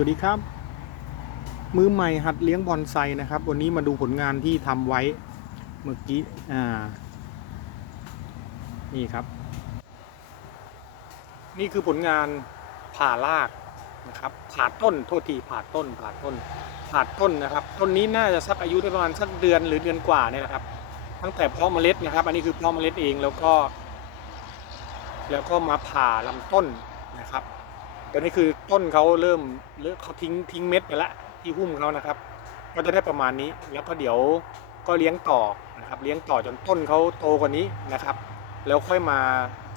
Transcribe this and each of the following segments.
วัสดีครับ มือใหม่หัดเลี้ยงบอนไซนะครับ วันนี้มาดูผลงานที่ทำไว้เมื่อกี้อ่านี่ครับ นี่คือผลงานผ่ารากนะครับผ่าต้นโทษทีผ่าต้นผ่าต้นผ่าต้นนะครับต้นนี้น่าจะสักอายุได้ประมาณสักเดือนหรือเดือนกว่าเนี่ยนะครับ ตั้งแต่เพาะเมล็ดนะครับ อันนี้คือเพาะเมล็ดเองแล้วก็ แล้วก็มาผ่าลำต้นนะครับ ตอนนี้คือต้นเขาเริ่มเริ่มเขาทิ้งทิ้งเม็ดไปแล้วที่หุ้มเขานะครับ ก็จะได้ประมาณนี้แล้วก็เดี๋ยวก็เลี้ยงต่อนะครับเลี้ยงต่อจนต้นเขาโตกว่านี้นะครับ แล้วค่อยมา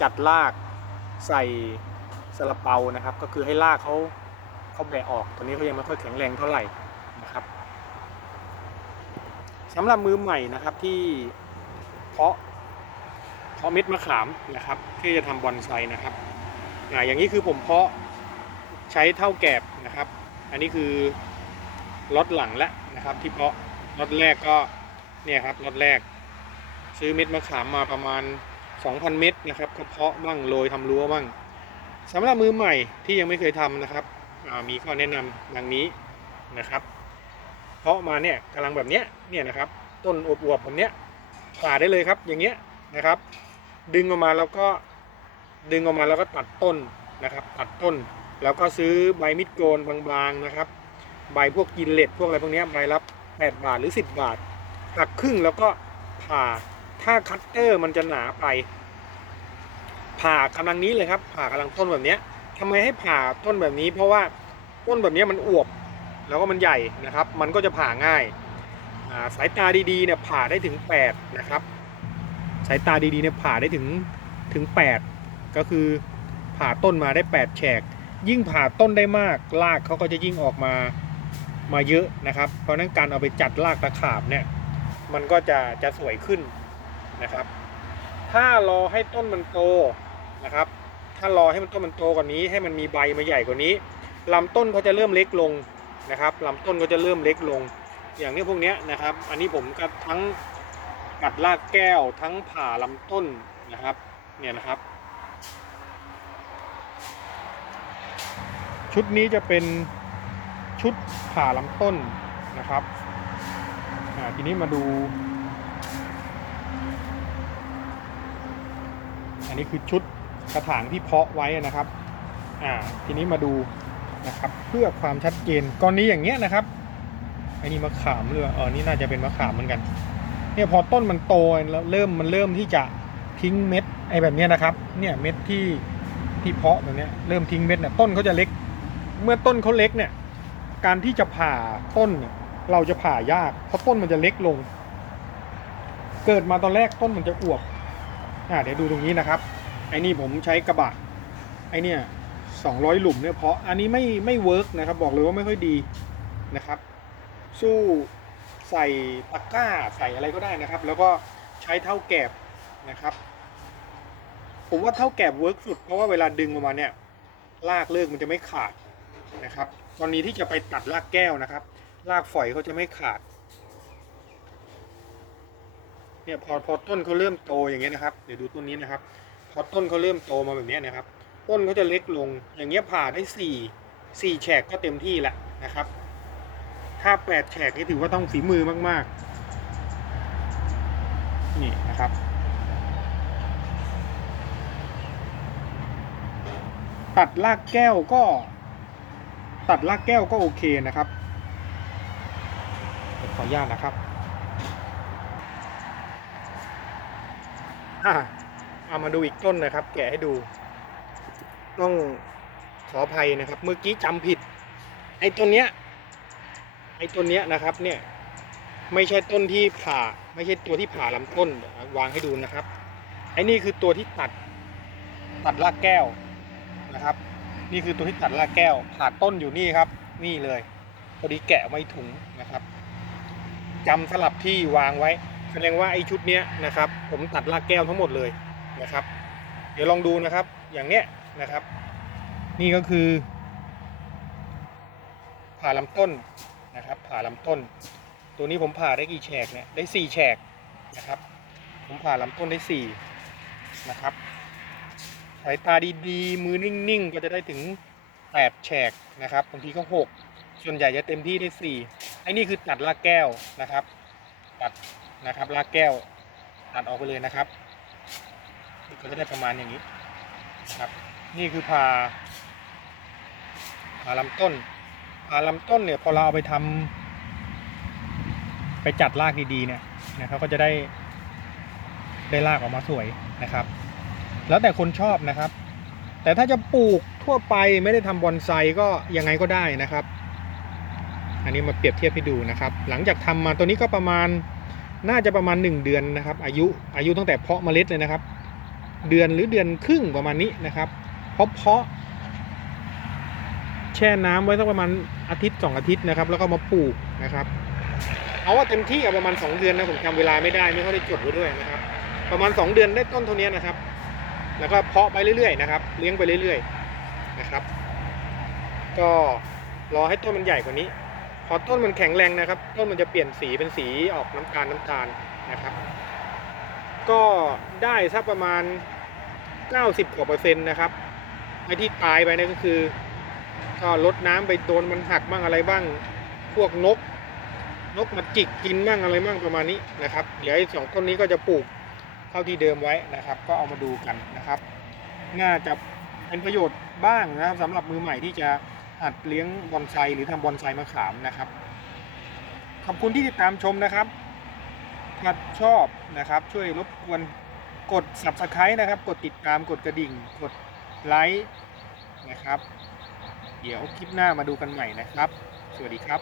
จัดรากใส่สลับเปานะครับ ก็คือให้รากเขาเขาแบะออกตอนนี้เขายังไม่ค่อยแข็งแรงเท่าไหร่นะครับสำหรับมือใหม่นะครับที่เพาะเพาะเม็ดมะขามนะครับที่จะทำบอนไซนะครับอย่างนี้คือผมเพาะ ใช้เท่าแกบนะครับ อันนี้คือล็อตหลังแล้วนะครับ ที่เพาะล็อตแรกก็เนี่ยครับล็อตแรก ซื้อเม็ดมะขามมาประมาณ 2,000 เม็ดนะครับก็เพาะบ้างโรยทำรั้วบ้างสำหรับมือใหม่ที่ยังไม่เคยทำนะครับมีข้อแนะนำดังนี้นะครับ เพาะมาเนี่ยกำลังแบบเนี้ยเนี่ยนะครับ ต้นอวบๆแบบเนี้ยผ่าได้เลยครับอย่างเงี้ยนะครับ ดึงออกมาแล้วก็ดึงออกมาแล้วก็ตัดต้นนะครับ ตัดต้น แล้วก็ซื้อใบมิดโกนบางๆนะครับ ใบพวกกินเล็ดพวกอะไรพวกนี้ยใบละ8บาทหรือ 10 บาท หักครึ่งแล้วก็ผ่าถ้าคัตเตอร์มันจะหนาไป ผ่ากำลังนี้เลยครับ ผ่ากำลังต้นแบบนี้ยทำไมให้ผ่าต้นแบบนี้ เพราะว่าต้นแบบนี้มันอวบ แล้วก็มันใหญ่นะครับ มันก็จะผ่าง่ายาสายตาดีๆเนี่ยผ่าได้ถึง 8 นะครับ สายตาดีๆเนี่ยผ่าได้ถึงถึง 8 ก็คือผ่าต้นมาได้ 8 แฉก ยิ่งผ่าต้นได้มากรากเขาก็จะยิ่งออกมามาเยอะนะครับ เพราะนั้นการเอาไปจัดรากตะขาบเนี่ยมันก็จะจะสวยขึ้นนะครับ ถ้ารอให้ต้นมันโตนะครับ ถ้ารอให้มันต้นมันโตกว่านี้ ให้มันมีใบมาใหญ่กว่านี้ลำต้นเขาจะเริ่มเล็กลงนะครับลำต้นก็จะเริ่มเล็กลง อย่างนี้พวกนี้นะครับ อันนี้ผมก็ทั้งกัดรากแก้วทั้งผ่าลำต้นนะครับเนี่ยนะครับ ชุดนี้จะเป็นชุดผ่าลำต้นนะครับอ่าทีนี้มาดู อันนี้คือชุดกระถางที่เพาะไว้นะครับอ่าทีนี้มาดูนะครับเพื่อความชัดเจนกรณีอย่างเงี้ยนะครับอันนี้มะขามหรือเออนี่น่าจะเป็นมะขามเหมือนกัน เนี่ยพอต้นมันโตแล้วเริ่มมันเริ่มที่จะทิ้งเม็ดไอ้แบบเนี้ยนะครับ เนี่ยเม็ดที่ที่เพาะแบบเนี้ยเริ่มทิ้งเม็ดเนี่ยต้นเขาจะเล็ก เมื่อต้นเขาเล็กเนี่ย การที่จะผ่าต้นเนี่ยเราจะผ่ายากเพราะต้นมันจะเล็กลง เกิดมาตอนแรกต้นมันจะอวบอ่าเดี๋ยวดูตรงนี้นะครับไอ้นี่ผมใช้กระบะไอ้เนี่ยสองร้อยหลุมเนี่ยเพราะอันนี้ไม่ไม่เวิร์กนะครับ บอกเลยว่าไม่ค่อยดีนะครับ สู้ใส่ตะกร้าใส่อะไรก็ได้นะครับ แล้วก็ใช้เท่าแกบนะครับ ผมว่าเท่าแกบเวิร์กสุดเพราะว่าเวลาดึงออกมาเนี่ยลากเลิกมันจะไม่ขาด นะครับตอนนี้ที่จะไปตัดรากแก้วนะครับ รากฝอยเขาจะไม่ขาด เนี่ยพอพอต้นเขาเริ่มโตอย่างเงี้ยนะครับ เดี๋ยวดูต้นนี้นะครับ พอต้นเขาเริ่มโตมาแบบนี้นะครับ ต้นเขาจะเล็กลง อย่างเงี้ยผ่าได้สี่สี่แฉกก็เต็มที่แหละนะครับ ถ้าแปดแฉกนี่ถือว่าต้องฝีมือมาก ๆ นี่นะครับตัดรากแก้วก็ ตัดรากแก้วก็โอเคนะครับขออนุญาตนะครับอะเอามาดูอีกต้นนะครับ แกะให้ดู ต้องขออภัยนะครับ เมื่อกี้จำผิด ไอ้ต้นเนี้ย ไอ้ต้นเนี้ยนะครับ เนี่ย ไม่ใช่ต้นที่ผ่า ไม่ใช่ตัวที่ผ่าลำต้น วางให้ดูนะครับ ไอ้นี่คือตัวที่ตัด ตัดรากแก้วนะครับ นี่คือตัวที่ตัดรากแก้วผ่าต้นอยู่นี่ครับ นี่เลยพอดีแกะไว้ถุงนะครับจำสลับที่วางไว้ แสดงว่าไอ้ชุดเนี้ยนะครับ ผมตัดรากแก้วทั้งหมดเลยนะครับ เดี๋ยวลองดูนะครับ อย่างเนี้ยนะครับ นี่ก็คือ ผ่าลำต้นนะครับ ผ่าลำต้น ตัวนี้ผมผ่าได้กี่แฉกเนี่ยได้สี่แฉกนะครับ ผมผ่าลำต้นได้สี่นะครับ สายตาดีๆ มือนิ่งๆ ก็จะได้ถึงแปดแฉกนะครับบางทีก็หกส่วนใหญ่จะเต็มที่ได้สี่ไอ้นี่คือตัดรากแก้วนะครับ ตัดนะครับรากแก้ว ตัดออกไปเลยนะครับ ก็จะได้ประมาณอย่างนี้นะครับ นี่คือผ่าผ่าลำต้นผ่าลำต้นเนี่ยพอเราเอาไปทำไปจัดรากดีๆเนี่ยนะครับก็จะได้ได้รากออกมาสวยนะครับ แล้วแต่คนชอบนะครับ แต่ถ้าจะปลูกทั่วไปไม่ได้ทำบอนไซก็ยังไงก็ได้นะครับ อันนี้มาเปรียบเทียบให้ดูนะครับ หลังจากทำมาตัวนี้ก็ประมาณน่าจะประมาณ 1 เดือนนะครับ อายุอายุตั้งแต่เพาะเมล็ดเลยนะครับ เดือนหรือเดือนครึ่งประมาณนี้นะครับเพาะเพาะ แช่น้ำไว้สักประมาณอาทิตย์สองอาทิตย์นะครับ แล้วก็มาปลูกนะครับ เอาว่าเต็มที่อะประมาณ 2 เดือนนะผมจำเวลาไม่ได้ไม่ค่อยได้จดไว้ด้วยนะครับ ประมาณ 2 เดือนได้ต้นเท่านี้นะครับ แล้วก็เพาะไปเรื่อยๆนะครับ เลี้ยงไปเรื่อยๆนะครับ ก็รอให้ต้นมันใหญ่กว่านี้ พอต้นมันแข็งแรงนะครับ ต้นมันจะเปลี่ยนสีเป็นสีออกน้ำตาลน้ำตาลนะครับ ก็ได้สักประมาณ 90กว่าเปอร์เซ็นต์นะครับไอ้ที่ตายไปนั่ก็คือ ก็ลดน้ำไปโดนมันหักบ้างอะไรบ้าง พวกนก นกมาจิกกินบ้างอะไรบ้างประมาณนี้นะครับ เดี๋ยวไอ้สองต้นนี้ก็จะปลูก เข้าที่เดิมไว้นะครับ ก็เอามาดูกันนะครับน่าจะเป็นประโยชน์บ้างนะครับสำหรับมือใหม่ที่จะหัดเลี้ยงบอนไซหรือทำบอนไซมะขามนะครับ ขอบคุณที่ติดตามชมนะครับถ้าชอบนะครับ ช่วยรบกวนกด subscribe นะครับ กดติดตามกดกระดิ่ง กดไลค์นะครับ เดี๋ยวคลิปหน้ามาดูกันใหม่นะครับ สวัสดีครับ